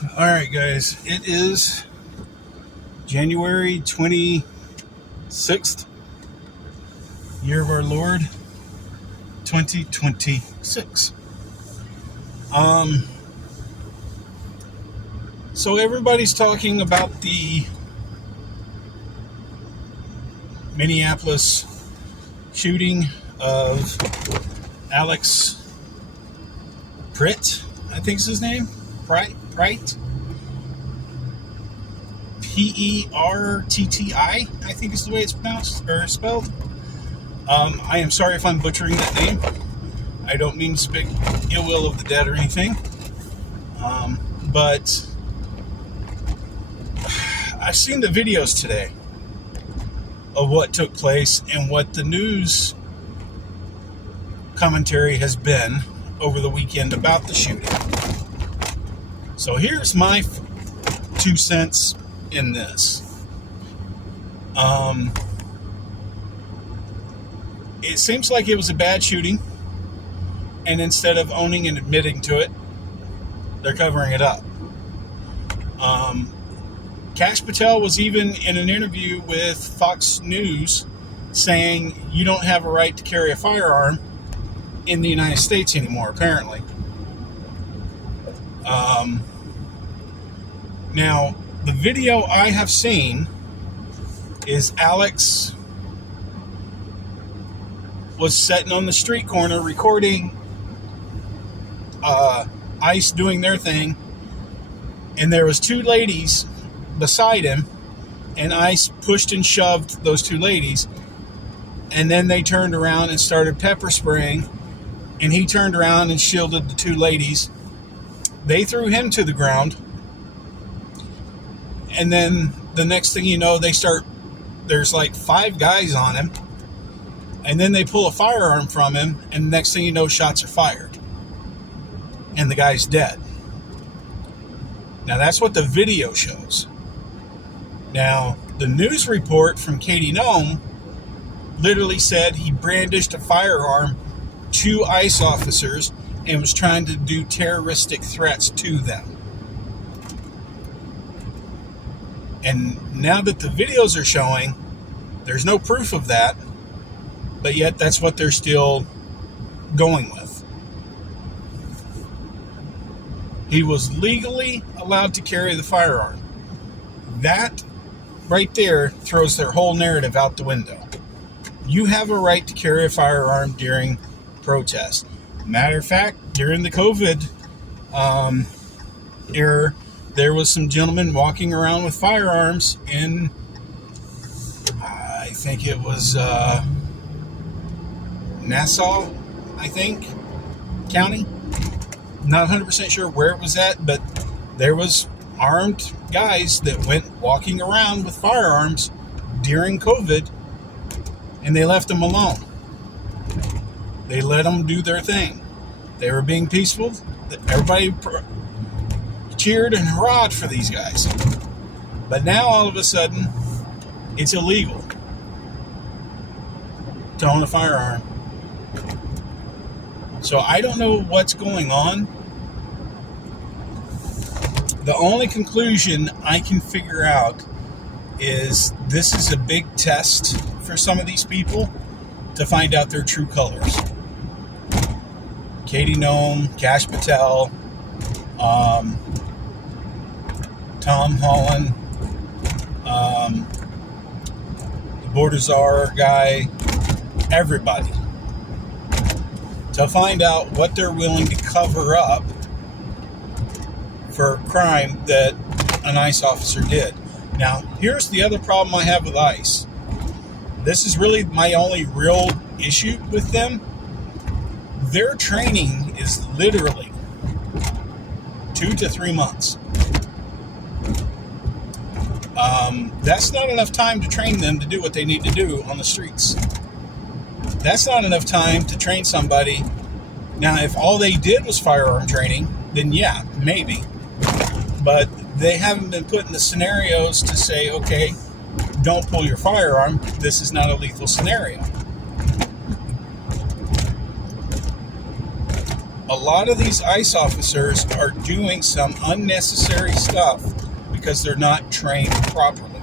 All right, guys. It is January 26th, year of our Lord, 2026. So everybody's talking about the Minneapolis shooting of Alex Pritt, I think is his name. Pritt? Pertti, I think is the way it's pronounced or spelled. I am sorry if I'm butchering that name. I don't mean to speak ill will of the dead or anything. But I've seen the videos today of what took place and what the news commentary has been over the weekend about the shooting. So here's my 2 cents in this. It seems like it was a bad shooting, and instead of owning and admitting to it, they're covering it up. Kash Patel was even in an interview with Fox News saying you don't have a right to carry a firearm in the United States anymore, apparently. Now, the video I have seen is Alex was sitting on the street corner recording ICE doing their thing, and there was 2 ladies beside him, and ICE pushed and shoved those 2 ladies, and then they turned around and started pepper spraying, and he turned around and shielded the 2 ladies. They threw him to the ground, and then the next thing you know, there's like 5 guys on him, and then they pull a firearm from him, and the next thing you know, shots are fired, and the guy's dead. Now, that's what the video shows. Now, the news report from Katie Nome literally said he brandished a firearm to ICE officers and was trying to do terroristic threats to them. And now that the videos are showing, there's no proof of that, but yet that's what they're still going with. He was legally allowed to carry the firearm. That right there throws their whole narrative out the window. You have a right to carry a firearm during protest. Matter of fact, during the COVID era, there was some gentlemen walking around with firearms in, I think it was Nassau, County. Not 100% sure where it was at, but there was armed guys that went walking around with firearms during COVID, and they left them alone. They let them do their thing. They were being peaceful. Everybody cheered and hurrahed for these guys. But now, all of a sudden, it's illegal to own a firearm. So I don't know what's going on. The only conclusion I can figure out is this is a big test for some of these people to find out their true colors. Katie Nome, Kash Patel, Tom Holland, the Bordazar guy, everybody. To find out what they're willing to cover up for a crime that an ICE officer did. Now, here's the other problem I have with ICE. This is really my only real issue with them. Their training is literally 2 to 3 months. That's not enough time to train them to do what they need to do on the streets. That's not enough time to train somebody. Now, if all they did was firearm training, then yeah, maybe. But they haven't been put in the scenarios to say, okay, don't pull your firearm. This is not a lethal scenario. A lot of these ICE officers are doing some unnecessary stuff because they're not trained properly.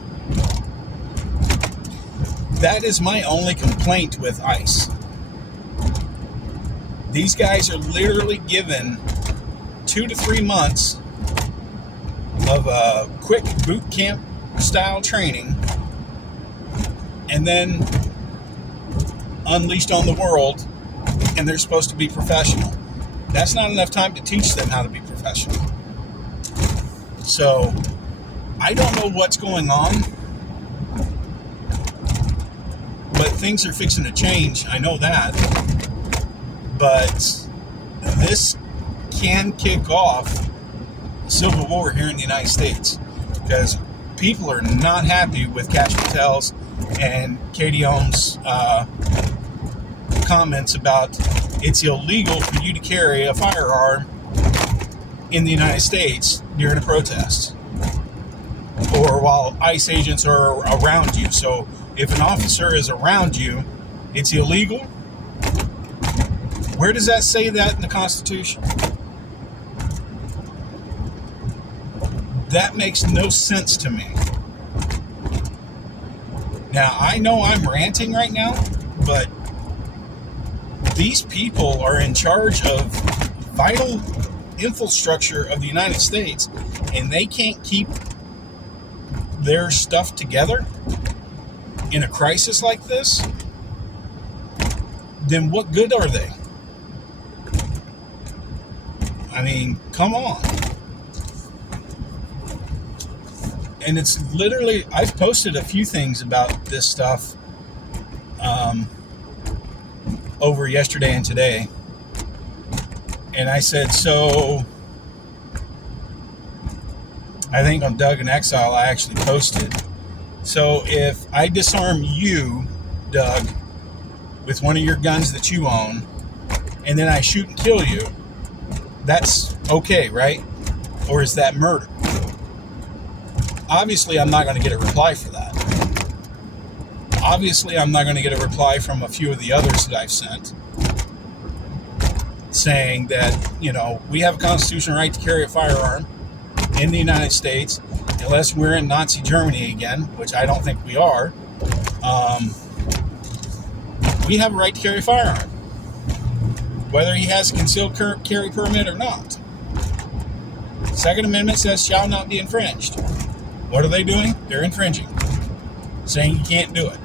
That is my only complaint with ICE. These guys are literally given 2 to 3 months of a quick boot camp style training and then unleashed on the world, and they're supposed to be professional. That's not enough time to teach them how to be professional. So I don't know what's going on, but things are fixing to change. I know that. But this can kick off a civil war here in the United States, because people are not happy with Kash Patel's and Katie Holmes' comments about it's illegal for you to carry a firearm in the United States during a protest or while ICE agents are around you. So if an officer is around you, it's illegal. Where does that say that in the Constitution? That makes no sense to me. Now, I know I'm ranting right now, but these people are in charge of vital infrastructure of the United States, and they can't keep their stuff together in a crisis like this. Then what good are they? I mean, come on. And it's literally, I've posted a few things about this stuff over yesterday and today. And I said, so I think on Doug in Exile, I actually posted. So if I disarm you, Doug, with one of your guns that you own, and then I shoot and kill you, that's okay, right? Or is that murder? Obviously, I'm not going to get a reply for that. Obviously, I'm not going to get a reply from a few of the others that I've sent saying that, you know, we have a constitutional right to carry a firearm in the United States unless we're in Nazi Germany again, which I don't think we are. We have a right to carry a firearm, whether he has a concealed carry permit or not. Second Amendment says shall not be infringed. What are they doing? They're infringing, saying you can't do it.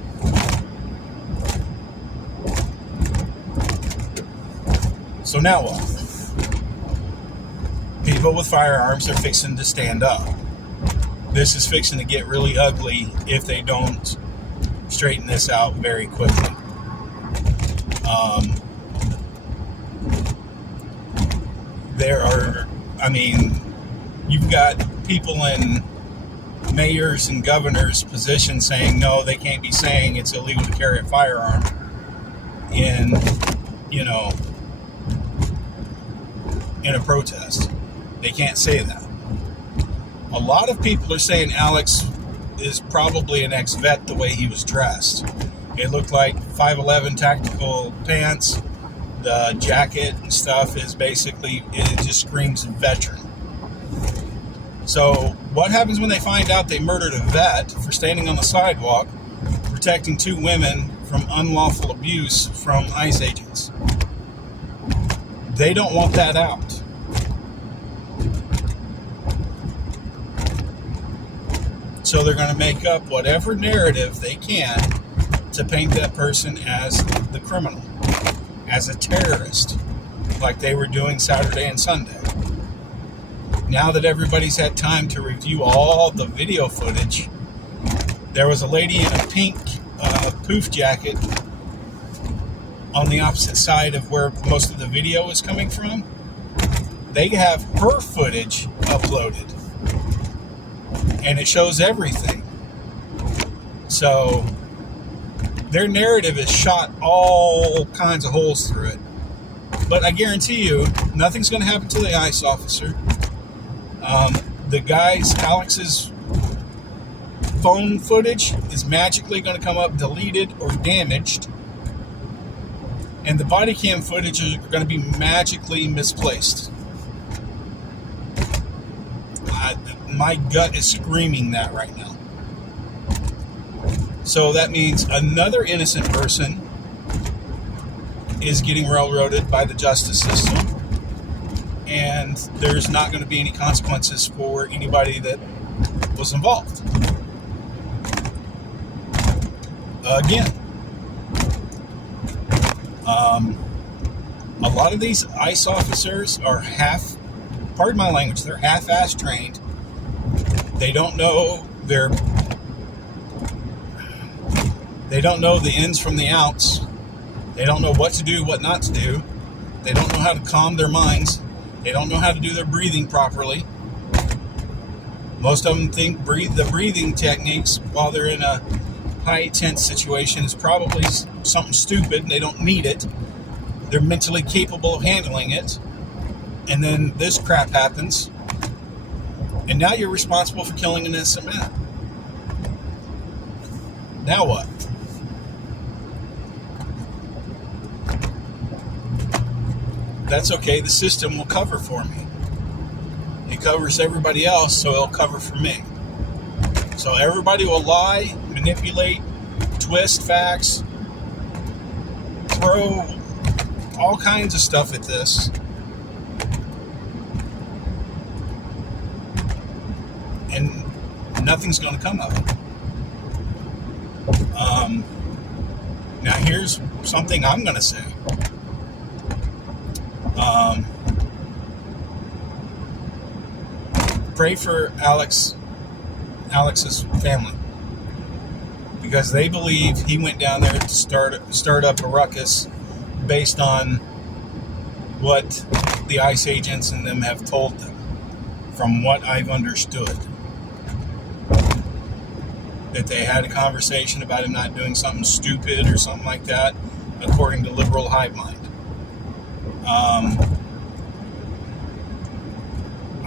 So now what? People with firearms are fixing to stand up. This is fixing to get really ugly if they don't straighten this out very quickly. There are, I mean, you've got people in mayors and governors' positions saying no, they can't be saying it's illegal to carry a firearm in, you know, in a protest. They can't say that. A lot of people are saying Alex is probably an ex-vet the way he was dressed. It looked like 5'11" tactical pants. The jacket and stuff is basically, it just screams veteran. So what happens when they find out they murdered a vet for standing on the sidewalk protecting 2 women from unlawful abuse from ICE agents? They don't want that out. So they're going to make up whatever narrative they can to paint that person as the criminal, as a terrorist, like they were doing Saturday and Sunday. Now that everybody's had time to review all the video footage, there was a lady in a pink poof jacket on the opposite side of where most of the video is coming from. They have her footage uploaded, and it shows everything. So their narrative is shot all kinds of holes through it. But I guarantee you, nothing's going to happen to the ICE officer. The guy's, Alex's phone footage is magically going to come up deleted or damaged. And the body cam footage is going to be magically misplaced. My gut is screaming that right now. So that means another innocent person is getting railroaded by the justice system, and there's not going to be any consequences for anybody that was involved. Again, a lot of these ICE officers are pardon my language, they're half-ass trained. They don't know they don't know the ins from the outs. They don't know what to do, what not to do. They don't know how to calm their minds. They don't know how to do their breathing properly. Most of them think the breathing techniques while they're in a high tense situation is probably something stupid and they don't need it. They're mentally capable of handling it. And then this crap happens. And now you're responsible for killing an innocent man. Now what? That's okay. The system will cover for me. It covers everybody else, so it'll cover for me. So everybody will lie, manipulate, twist facts, throw all kinds of stuff at this. And nothing's going to come of it. Now here's something I'm going to say. Pray for Alex's family, because they believe he went down there to start up a ruckus based on what the ICE agents and them have told them, from what I've understood. That they had a conversation about him not doing something stupid or something like that, according to liberal hive mind.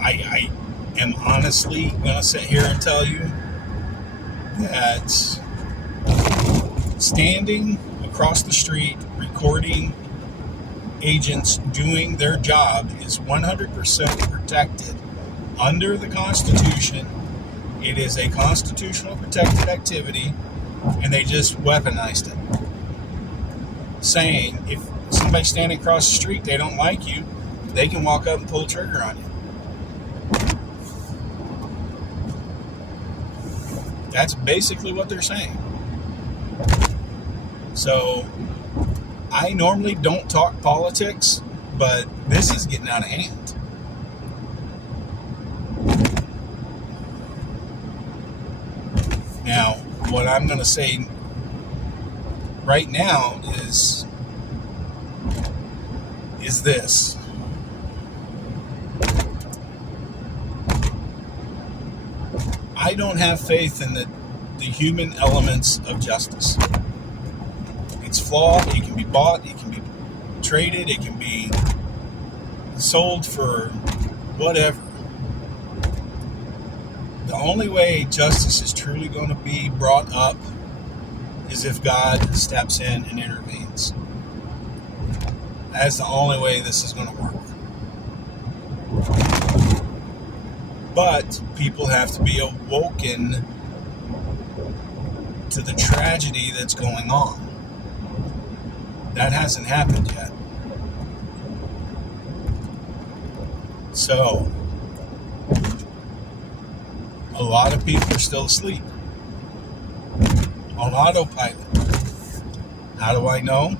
I am honestly going to sit here and tell you that standing across the street recording agents doing their job is 100% protected under the Constitution. It is a constitutional protected activity, and they just weaponized it, saying if somebody's standing across the street, they don't like you, they can walk up and pull the trigger on you. That's basically what they're saying. So, I normally don't talk politics, but this is getting out of hand. Now, what I'm going to say right now is this. I don't have faith in the human elements of justice. It's flawed. It can be bought. It can be traded. It can be sold for whatever. The only way justice is truly going to be brought up is if God steps in and intervenes. That's the only way this is going to work. But people have to be awoken to the tragedy that's going on. That hasn't happened yet. So, a lot of people are still asleep on autopilot. How do I know?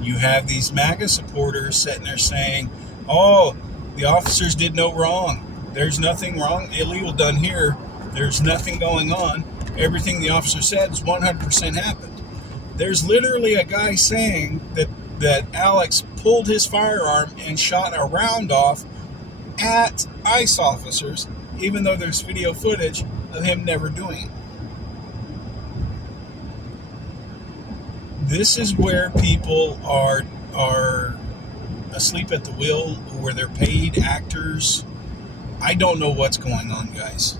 You have these MAGA supporters sitting there saying, oh, the officers did no wrong. There's nothing wrong, illegal done here. There's nothing going on. Everything the officer said is 100% happened. There's literally a guy saying that Alex pulled his firearm and shot a round off at ICE officers, even though there's video footage of him never doing it. This is where people are asleep at the wheel, where they're paid actors. I don't know what's going on, guys.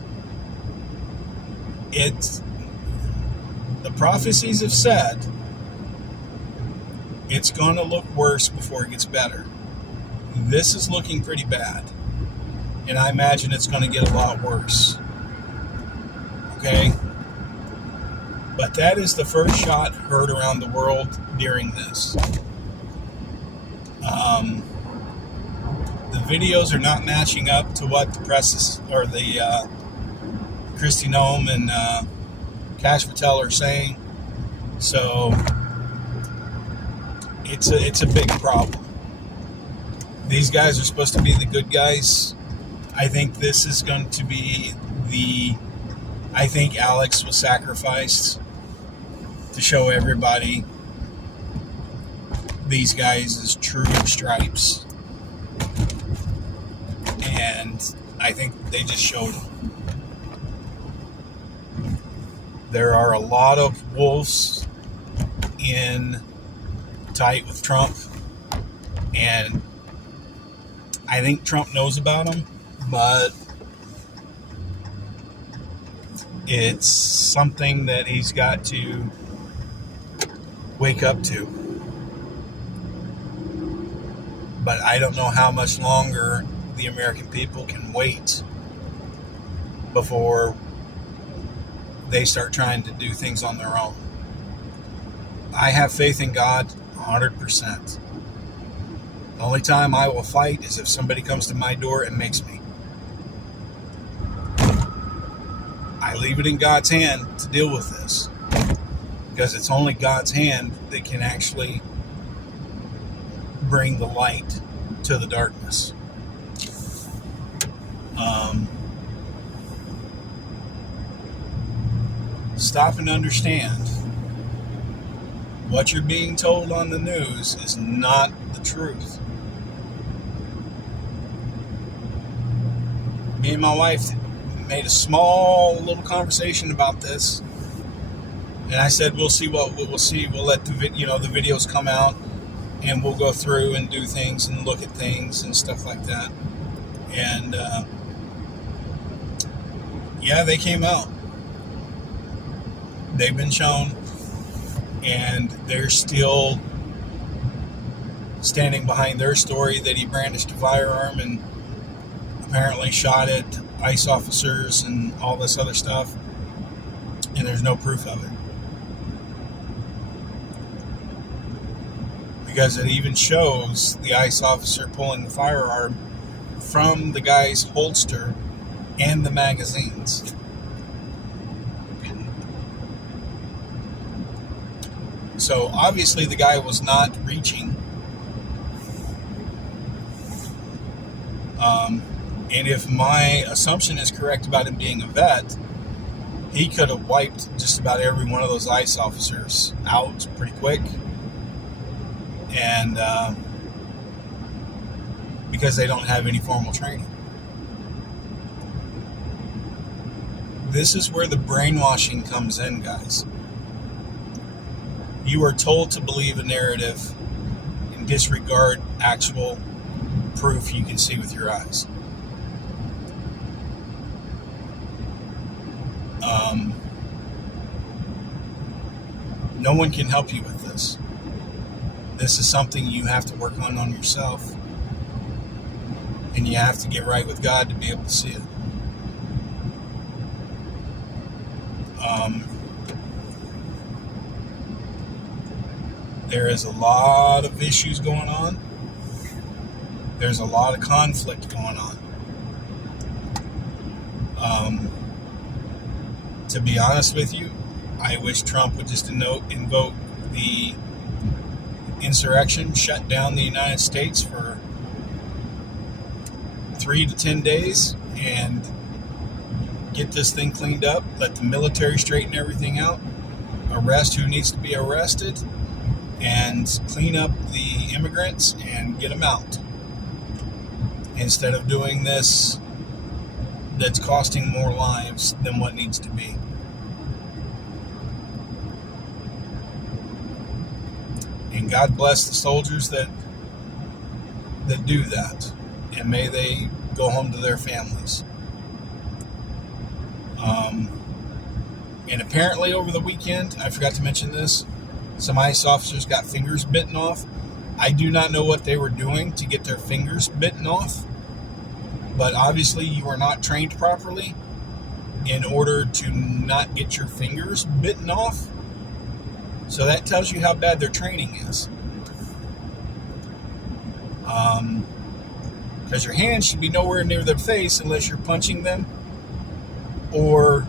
The prophecies have said It's going to look worse before it gets better. This is looking pretty bad. And I imagine it's going to get a lot worse. Okay? But that is the first shot heard around the world during this. The videos are not matching up to what the press is, or the Kristi Noem and Kash Patel are saying. So it's a big problem. These guys are supposed to be the good guys. I think this is going to be I think Alex was sacrificed to show everybody these guys as true stripes. And I think they just showed them. There are a lot of wolves in tight with Trump, and I think Trump knows about them, but it's something that he's got to wake up to. But I don't know how much longer the American people can wait before they start trying to do things on their own. I have faith in God 100%. The only time I will fight is if somebody comes to my door and makes me. I leave it in God's hand to deal with this, because it's only God's hand that can actually bring the light to the darkness. Stop and understand. What you're being told on the news is not the truth. Me and my wife made a small little conversation about this, and I said we'll see what we'll see. We'll let the videos come out, and we'll go through and do things and look at things and stuff like that. And yeah, they came out. They've been shown, and they're still standing behind their story that he brandished a firearm and apparently shot at ICE officers and all this other stuff, and there's no proof of it. Because it even shows the ICE officer pulling the firearm from the guy's holster and the magazines. So obviously the guy was not reaching. And if my assumption is correct about him being a vet, he could have wiped just about every one of those ICE officers out pretty quick. And because they don't have any formal training. This is where the brainwashing comes in, guys. You are told to believe a narrative and disregard actual proof you can see with your eyes. No one can help you with this. This is something you have to work on yourself, and you have to get right with God to be able to see it. There is a lot of issues going on. There's a lot of conflict going on. To be honest with you, I wish Trump would just invoke the insurrection, shut down the United States for 3 to 10 days, and get this thing cleaned up. Let the military straighten everything out. Arrest who needs to be arrested, and clean up the immigrants and get them out. Instead of doing this that's costing more lives than what needs to be. And God bless the soldiers that do that. And may they go home to their families. And apparently over the weekend, I forgot to mention this, Some ICE officers got fingers bitten off. I do not know what they were doing to get their fingers bitten off, but obviously you are not trained properly in order to not get your fingers bitten off. So that tells you how bad their training is. Because your hands should be nowhere near their face unless you're punching them or,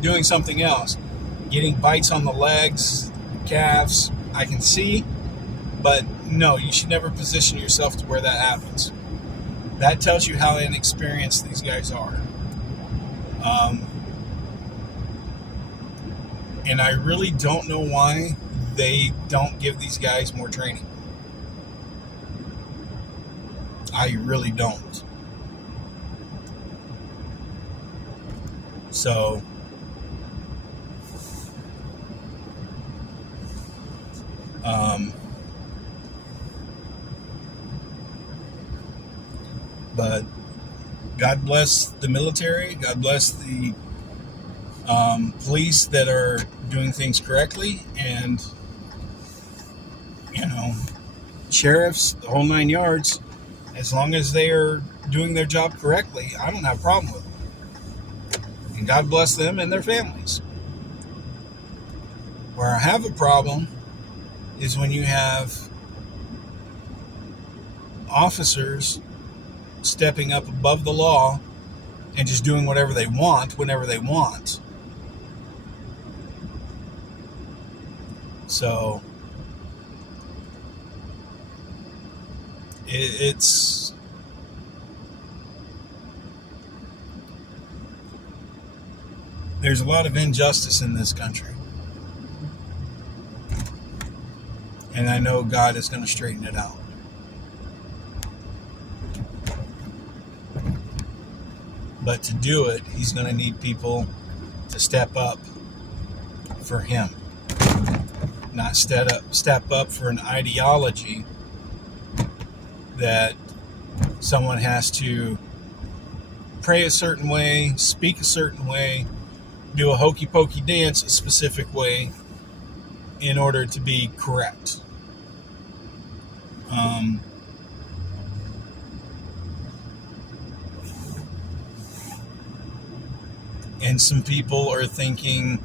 doing something else. Getting bites on the legs, calves, I can see, but no, you should never position yourself to where that happens. That tells you how inexperienced these guys are. And I really don't know why they don't give these guys more training. I really don't. So, but God bless the military. God bless the police that are doing things correctly, and sheriffs, the whole 9 yards. As long as they are doing their job correctly, I don't have a problem with them. And God bless them and their families. Where I have a problem is when you have officers stepping up above the law and just doing whatever they want whenever they want. So there's a lot of injustice in this country. And I know God is going to straighten it out. But to do it, he's going to need people to step up for him. Not step up for an ideology that someone has to pray a certain way, speak a certain way, do a hokey pokey dance a specific way in order to be correct. And some people are thinking,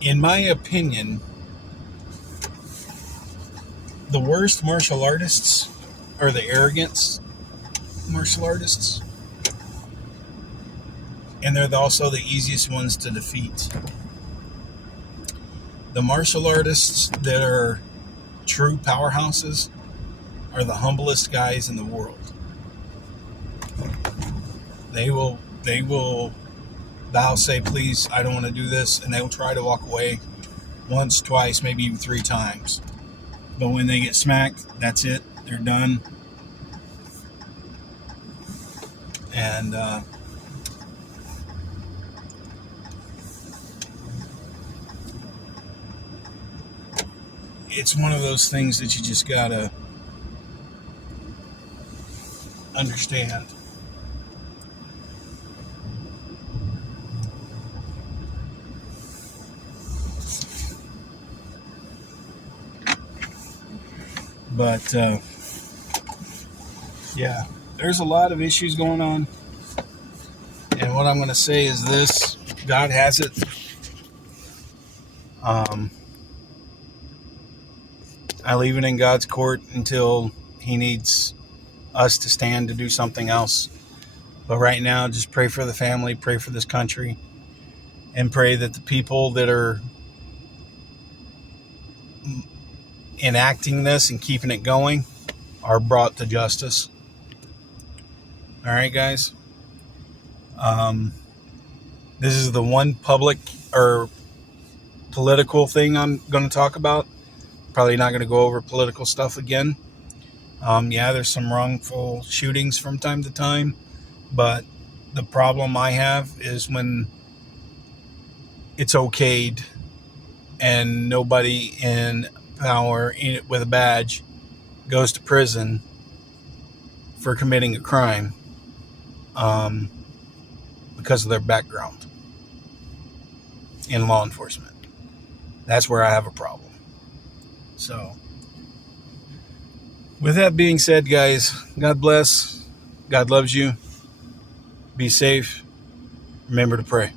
in my opinion, the worst martial artists are the arrogant martial artists. And they're also the easiest ones to defeat. The martial artists that are true powerhouses are the humblest guys in the world. They will bow, say, please, I don't want to do this, and they will try to walk away once, twice, maybe even 3 times. But when they get smacked, that's it. They're done. And it's one of those things that you just gotta understand. But yeah, there's a lot of issues going on. And what I'm going to say is this: God has it. I leave it in God's court until he needs us to stand to do something else. But right now, just pray for the family, pray for this country, and pray that the people that are enacting this and keeping it going are brought to justice. All right, guys. This is the one public or political thing I'm going to talk about. Probably not going to go over political stuff again. Yeah, there's some wrongful shootings from time to time, but the problem I have is when it's okayed and nobody in power with a badge goes to prison for committing a crime because of their background in law enforcement. That's where I have a problem. So, with that being said, guys, God bless. God loves you. Be safe. Remember to pray.